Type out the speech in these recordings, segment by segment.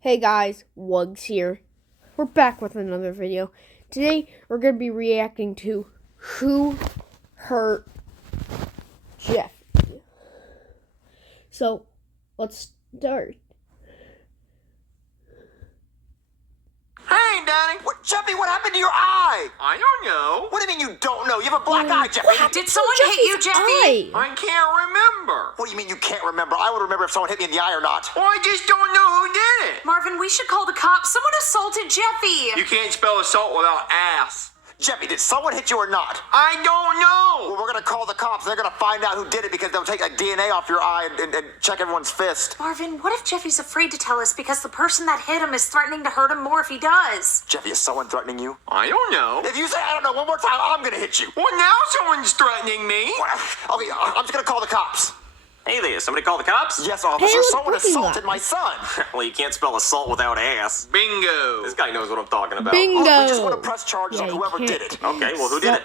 Hey guys, Wugs here. We're back with another video. Today we're going to be reacting to Who Hurt Jeffy. So, let's start. Hey, Danny. Jeffy, what happened to your eye? I don't know. What do you mean you don't know? You have a black eye, Jeffy. Did someone hit you, Jeffy? I can't remember. What do you mean you can't remember? I would remember if someone hit me in the eye or not. Well, I just don't know who did it. Marvin, we should call the cops. Someone assaulted Jeffy. You can't spell assault without ass. Jeffy, did someone hit you or not? I don't know. Well, we're going to call the cops. They're going to find out who did it because they'll take a DNA off your eye and check everyone's fist. Marvin, what if Jeffy's afraid to tell us because the person that hit him is threatening to hurt him more if he does? Jeffy, is someone threatening you? I don't know. If you say I don't know one more time, I'm going to hit you. Well, now someone's threatening me. Okay, I'm just going to call the cops. Hey there, somebody call the cops? Yes, officer. Hey, look, someone looking assaulted up. my son. Well, you can't spell assault without ass. Bingo. This guy knows what I'm talking about. Bingo! We just want to press charges on you whoever can't- did it. Okay, well, who did it?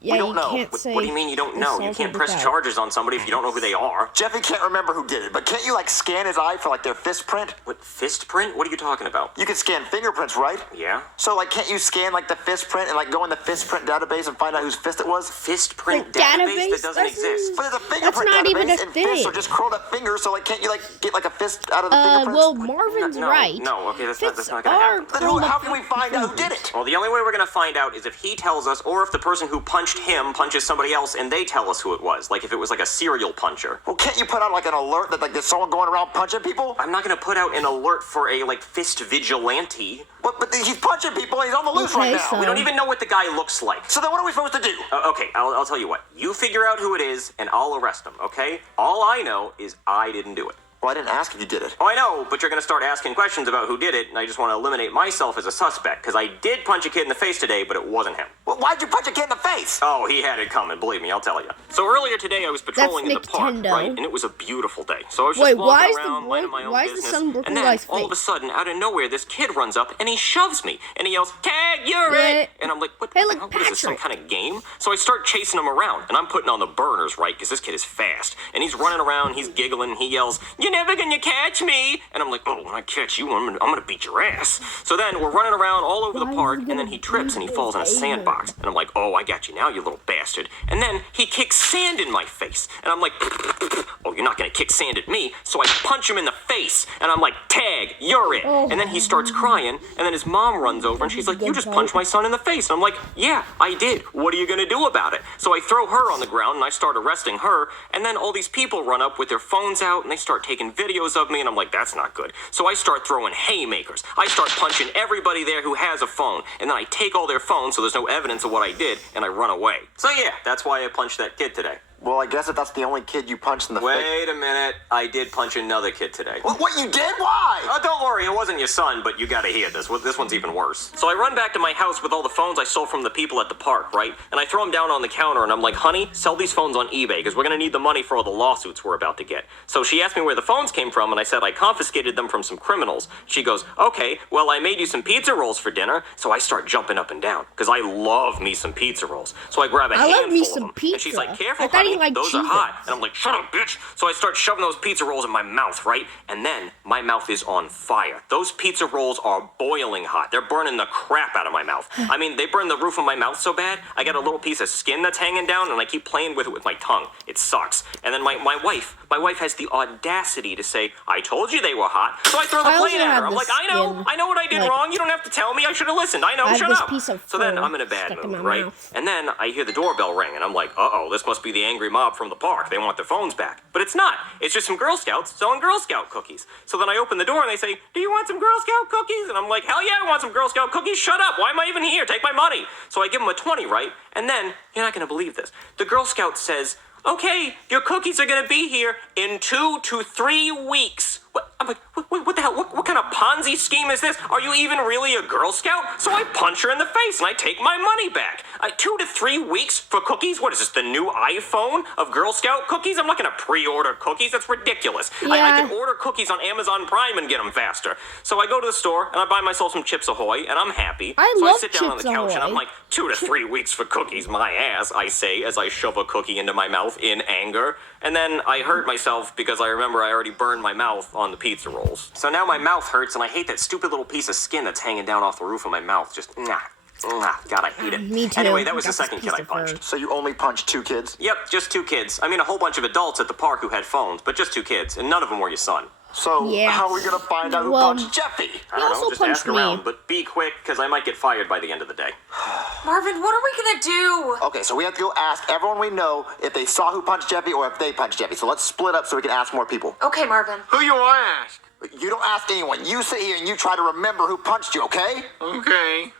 Yeah, we don't you know. can't What, say what do you mean you don't know? You assaulted can't press without. charges on somebody if you don't know who they are. Jeffy can't remember who did it, but can't you, scan his eye for, their fist print? What, fist print? What are you talking about? You can scan fingerprints, right? Yeah? So, can't you scan, the fist print and, go in the fist print database and find out whose fist it was? Fist print The database? database? That doesn't exist. But there's a fingerprint not database even a and fists thing. are just curled up fingers, so, can't you, get, a fist out of the fingerprints? Well, Marvin's No, right. no, okay, that's Fists not gonna are happen. Then curled how up can we find out who did it? Well, the only way we're gonna find out is if he tells us, or if the person who punched him punches somebody else and they tell us who it was. Like if it was a serial puncher. Well, can't you put out, an alert that, there's someone going around punching people? I'm not gonna put out an alert for a, fist vigilante. But he's punching people and he's on the loose right Okay, now. so- We don't even know what the guy looks like. So then what are we supposed to do? Okay, I'll tell you what. You figure out who it is, and I'll arrest him, okay? All I know is I didn't do it. Well, I didn't ask if you did it. Oh, I know, but you're gonna start asking questions about who did it, and I just want to eliminate myself as a suspect, because I did punch a kid in the face today, but it wasn't him. Well, why'd you punch a kid in the face? Oh, he had it coming, believe me, I'll tell you. So earlier today, I was patrolling in the park, Nintendo. right? And it was a beautiful day. So I was Wait, just why walking is the around, boy- minding my own why is the business, sun broken and then guy's all of a face? sudden, out of nowhere, this kid runs up and he shoves me, and he yells, "Tag, you're Yeah. it!" And I'm like, "What? Hey, the look, hell? What is this? Some Patrick. kind of game?" So I start chasing him around, and I'm putting on the burners, right? Because this kid is fast, and he's running around, he's giggling, he yells, "You're never gonna catch me!" And I'm like, "Oh, when I catch you, I'm gonna beat your ass." So then we're running around all over the Why park, is he and then he trips and he falls in a gonna sandbox. And I'm like, "Oh, I got you now, you little bastard." And then he kicks sand in my face, and I'm like, "Oh, you're not gonna kick sand at me." So I punch him in the face, and I'm like, "Tag, you're it." And then he starts crying, and then his mom runs over, and she's like, "You just punched my son in the face." And I'm like, "Yeah, I did. What are you gonna do about it?" So I throw her on the ground, and I start arresting her, and then all these people run up with their phones out, and they start taking videos of me, and I'm like, "That's not good." So I start throwing haymakers. I start punching everybody there who has a phone, and then I take all their phones so there's no evidence of what I did, and I run away. So yeah, that's why I punched that kid today. Well, I guess if that's the only kid you punched in the face. Wait a minute, I did punch another kid today. What, you did? Why? Don't worry, it wasn't your son, but you gotta hear this. This one's even worse. So I run back to my house with all the phones I stole from the people at the park, right? And I throw them down on the counter, and I'm like, "Honey, sell these phones on eBay, because we're gonna need the money for all the lawsuits we're about to get." So she asked me where the phones came from, and I said I confiscated them from some criminals. She goes, "Okay, well, I made you some pizza rolls for dinner." So I start jumping up and down, because I love me some pizza rolls. So I grab a I love handful me of some them, and she's pizza. like, "Careful, I thought he honey, liked those are cheese. hot." And I'm like, "Shut up, bitch." So I start shoving those pizza rolls in my mouth, right? And then my mouth is on fire. Those pizza rolls are boiling hot. They're burning the crap out of my mouth. I mean, they burn the roof of my mouth so bad, I got a little piece of skin that's hanging down, and I keep playing with it with my tongue. It sucks. And then my wife has the audacity to say, "I told you they were hot." So I throw the I also plate at have her. I'm the like, skin, I know what I did wrong. You don't have to tell me. I should have listened. I know, I have shut this up. piece of So then fur I'm in a bad stuck in mood, my right? mouth. And then I hear the doorbell ring, and I'm like, uh-oh, this must be the angry mob from the park. They want their phones back. But it's not. It's just some Girl Scouts selling Girl Scout cookies. So then I open the door, and they say, "Do you want some Girl Scout cookies?" And I'm like, "Hell yeah, I want some Girl Scout cookies. Shut up. Why am I even here? Take my money." So I give them a 20, right? And then, you're not going to believe this. The Girl Scout says, "Okay, your cookies are going to be here in 2 to 3 weeks." What? I'm like, what the hell? What kind of Ponzi scheme is this? Are you even really a Girl Scout? So I punch her in the face and I take my money back. 2 to 3 weeks for cookies? What is this, the new iPhone of Girl Scout cookies? I'm not gonna pre-order cookies. That's ridiculous. I Yeah. can order cookies on Amazon Prime and get them faster. So I go to the store and I buy myself some Chips Ahoy and I'm happy. I so love I sit down on the Chips couch and I'm Ahoy. like, 2 to 3 weeks for cookies, my ass, I say as I shove a cookie into my mouth in anger. And then I hurt myself because I remember I already burned my mouth on the pizza rolls. So now my mouth hurts and I hate that stupid little piece of skin that's hanging down off the roof of my mouth. Just, God, I hate it. Me too. Anyway, that was the Got this second kid piece I of punched. fur. So you only punched 2 kids? Yep, just 2 kids. I mean, a whole bunch of adults at the park who had phones, but just 2 kids, and none of them were your son. So Yeah. how are we gonna find out who Well, punched Jeffy? I don't also know, just punched ask me. around, but be quick, because I might get fired by the end of the day. Marvin, what are we gonna do? Okay, so we have to go ask everyone we know if they saw who punched Jeffy or if they punched Jeffy. So let's split up so we can ask more people. Okay, Marvin. Who you ask? You don't ask anyone. You sit here and you try to remember who punched you, okay? Okay.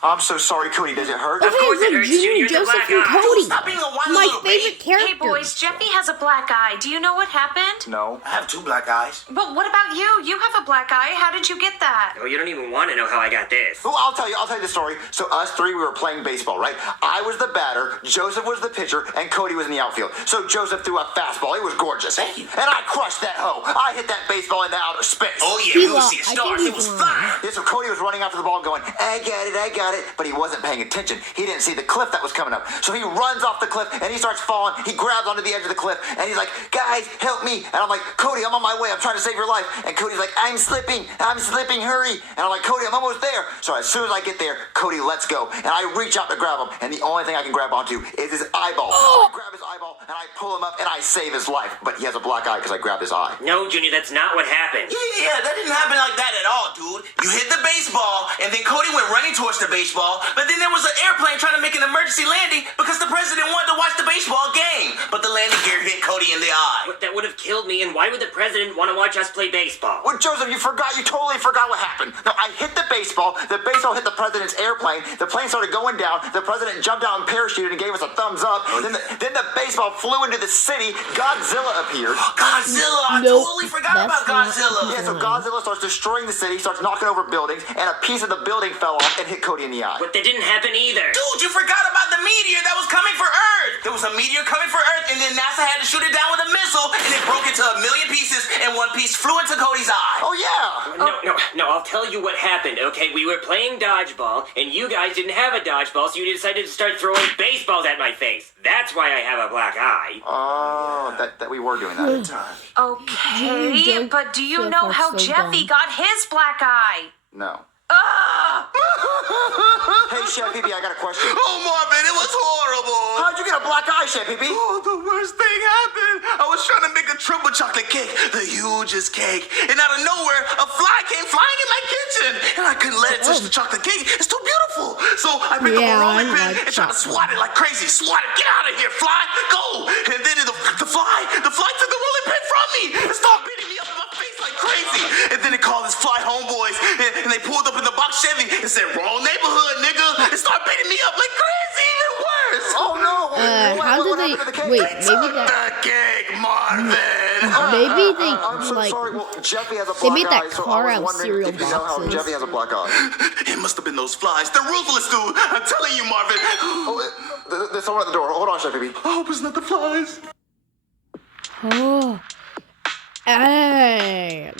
I'm so sorry, Cody. Does it hurt? Okay, course it look, hurts, Junior, Junior, the Joseph, black and eye. Cody. Stop being a whiny My little favorite baby. characters. Hey, boys, Jeffy has a black eye. Do you know what happened? No. I have 2 black eyes. But what about you? You have a black eye. How did you get that? Oh, you don't even want to know how I got this. Well, I'll tell you the story. So us 3, we were playing baseball, right? I was the batter, Joseph was the pitcher, and Cody was in the outfield. So Joseph threw a fastball. It was gorgeous. Thank you. And I crushed that hoe. I hit that baseball into outer space. Oh, yeah, He we will lost. see the I stars. think It was he's fire. Yeah, so Cody was running after the ball going, I got it, but he wasn't paying attention. He didn't see the cliff that was coming up. So he runs off the cliff and he starts falling. He grabs onto the edge of the cliff and he's like, guys, help me. And I'm like, Cody, I'm on my way. I'm trying to save your life. And Cody's like, I'm slipping, hurry. And I'm like, Cody, I'm almost there. So as soon as I get there, Cody lets go. And I reach out to grab him. And the only thing I can grab onto is his eyeball. I grab his eyeball and I pull him up and I save his life. But he has a black eye because I grabbed his eye. No, Junior, that's not what happened. Yeah, that didn't happen like that at all, dude. You hit the baseball, and then Cody went running towards the baseball, but then there was an airplane trying to make an emergency landing because the president wanted to watch the baseball game. But the landing gear hit Cody in the eye. That would have killed me, and why would the president want to watch us play baseball? Well, Joseph, you totally forgot what happened. No, I hit the baseball hit the president's airplane, the plane started going down, the president jumped out and parachuted and gave us a thumbs up, then the baseball flew into the city, Godzilla appeared. Godzilla! I Nope, totally forgot that's about not- Godzilla. Yeah, so Godzilla starts destroying the city, starts knocking over buildings, and a piece of the building fell off and hit Cody in the eye. But that didn't happen either. Dude, you forgot about the meteor that was coming for Earth. There was a meteor coming for Earth, and then NASA had to shoot it down with a missile, and it broke into a million pieces, and one piece flew into Cody's eye. Oh, yeah! No, I'll tell you what happened, okay? We were playing dodgeball, and you guys didn't have a dodgeball, so you decided to start throwing baseballs at my face. That's why I have a black eye. Oh, that we were doing that at the time. Okay, Junior, but do you Jeff, know that's how so Jeffy dumb. got his black eye? No. Ugh! Hey, Chef Pee-Pee, I got a question. Oh, Marvin, it was horrible. How'd you get a black eye, Chef Pee-Pee? Oh, the worst thing happened. I was trying to make a triple chocolate cake, the hugest cake. And out of nowhere, a fly came flying in my kitchen. And I couldn't let it touch the chocolate cake. It's too beautiful. So I picked up Yeah, a rolling I pin like and tried to swat it like crazy. Swat it. Get out of here, fly. Go. And then the fly took the rolling pin from me and started beating me up in my face like crazy. And then it called his fly homeboys. And they pulled up in the box Chevy and said, wrong neighborhood, nigga. And started beating me up like crazy, even worse. Oh, no. How What did happened to the they? cake? Wait, They took the cake, Marvin. maybe they I'm so like. sorry. Well, Jeffy has a black They made that eye, so car I out was of wondering cereal if you know how boxes. Jeffy has a black eye. It must have been those flies. They're ruthless, dude. I'm telling you, Marvin. Oh, there's someone at the door. Hold on, Chef Pee-Pee. I hope it's not the flies. Oh. And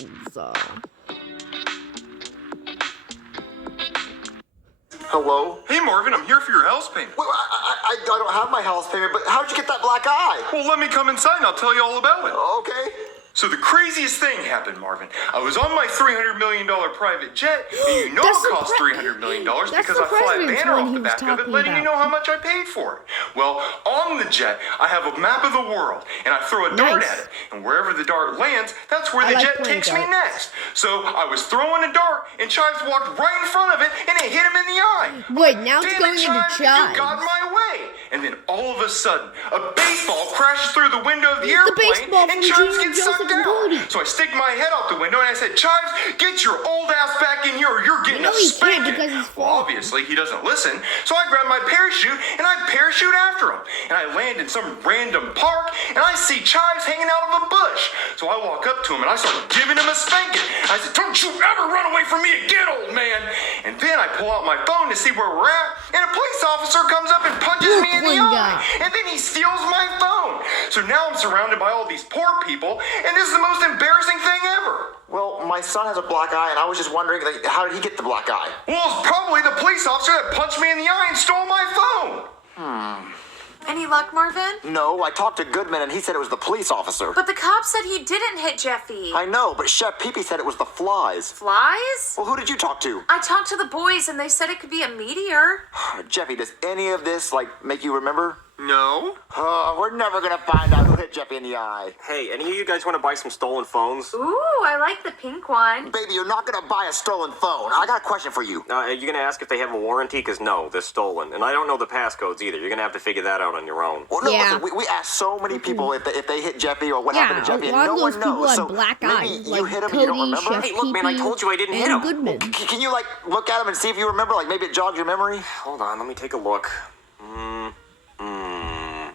Hello? Hey, Marvin, I'm here for your house payment. Wait, I don't have my house payment, but how'd you get that black eye? Well, let me come inside and I'll tell you all about it. Okay. So the craziest thing happened, Marvin. I was on my $300 million private jet, and you know That's it the cost $300 million that's because the I fly a president's banner one off he the was back of it, talking letting you about. know how much I paid for it. Well, on the jet, I have a map of the world, and I throw a dart Nice. at it. And wherever the dart lands, that's where I the like jet playing takes me darts. next. So I was throwing a dart, and Chives walked right in front of it, and it hit him in the eye. wait, now it's Damn going it, into Chives, you got Chives. my way. And then all of a sudden, a baseball crashes through the window of the The airplane, baseball and from Chives Gene, gets Joseph, sucked and out. Cody. So I stick my head out the window and I said, Chives, get your old ass back in here or you're getting No, a he can't spanking. because he's Well, fat. obviously he doesn't listen, so I grab my parachute and I parachute after him. And I land in some random park and I see Chives hanging out of a bush. So I walk up to him and I start giving him a spanking. I said, don't you ever run away from me again, old man. And then I pull out my phone to see where we're at, and a police officer comes up and punches me in the Brooklyn eye. guy. And then he steals my phone. So now I'm surrounded by all these poor people, and this is the most embarrassing thing ever. Well, my son has a black eye, and I was just wondering, like, how did he get the black eye? Well, it's probably the police officer that punched me in the eye and stole my phone. Any luck, Marvin? No, I talked to Goodman, and he said it was the police officer. But the cop said he didn't hit Jeffy. I know, but Chef Peepee said it was the flies. Flies? Well, who did you talk to? I talked to the boys and they said it could be a meteor. Jeffy, does any of this, like, make you remember? No. We're never gonna find out who hit Jeffy in the eye. Hey, any of you guys want to buy some stolen phones? Ooh, I like the pink one. Baby, you're not gonna buy a stolen phone. I got a question for you. Are you going to ask if they have a warranty? Because no, they're stolen. And I don't know the passcodes either. You're going to have to figure that out on your own. Well, no, Yeah. listen, we asked so many people if they hit Jeffy or what happened to Yeah, Jeffy, a and lot no of one those people knows. had So black maybe eyes, you like hit him and you don't Cody, remember? Chef Hey, look, man, I Pee-Pee, told you I didn't hit and him. Goodman. Can you, like, look at him and see if you remember? Like, maybe it jogs your memory? Hold on, let me take a look.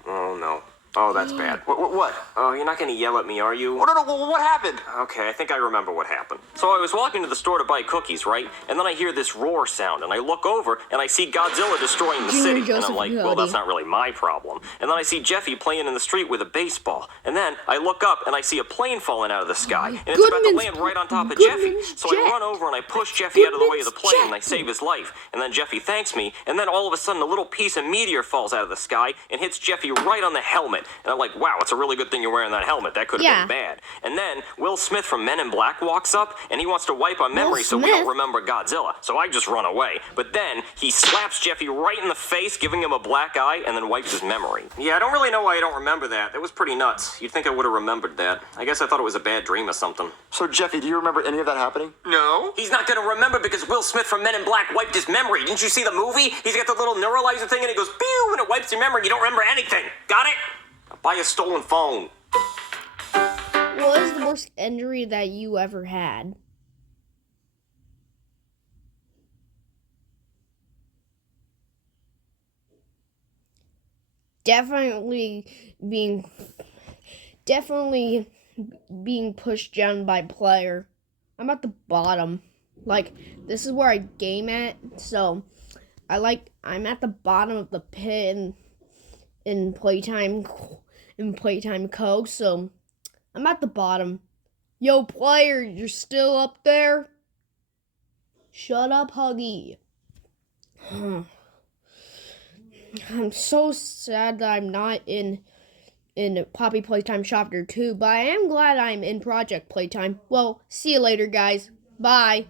Oh, no. Oh, that's bad. What? Oh, you're not going to yell at me, are you? Oh, no, what happened? Okay, I think I remember what happened. So I was walking to the store to buy cookies, right? And then I hear this roar sound, and I look over, and I see Godzilla destroying the Junior city. And Joseph I'm like, and well, Cody. that's not really my problem. And then I see Jeffy playing in the street with a baseball. And then I look up, and I see a plane falling out of the sky. And it's about to Goodman's- land right on top of Jeffy. Goodman's So I jet. run over, and I push Jeffy out of the way of the Goodman's plane, and I jet. save his life. And then Jeffy thanks me, and then all of a sudden, a little piece of meteor falls out of the sky and hits Jeffy right on the helmet. And I'm like, wow, it's a really good thing you're wearing that helmet. That could have Yeah. been bad. And then Will Smith from Men in Black walks up, and he wants to wipe our memory so we Smith? don't remember Godzilla. So I just run away. But then he slaps Jeffy right in the face, giving him a black eye, and then wipes his memory. Yeah, I don't really know why I don't remember that. That was pretty nuts. You'd think I would have remembered that. I guess I thought it was a bad dream or something. So, Jeffy, do you remember any of that happening? No. He's not gonna remember because Will Smith from Men in Black wiped his memory. Didn't you see the movie? He's got the little neuralizer thing and it goes pew and it wipes your memory. You don't remember anything. Got it? I'll buy a stolen phone. What is the worst injury that you ever had? Definitely being pushed down by player. I'm at the bottom. Like, this is where I game at, so I'm at the bottom of the pit in playtime code, so I'm at the bottom. Yo, player, you're still up there? Shut up, Huggy. I'm so sad that I'm not in Poppy Playtime Chapter 2, but I am glad I'm in Project Playtime. Well, see you later, guys. Bye.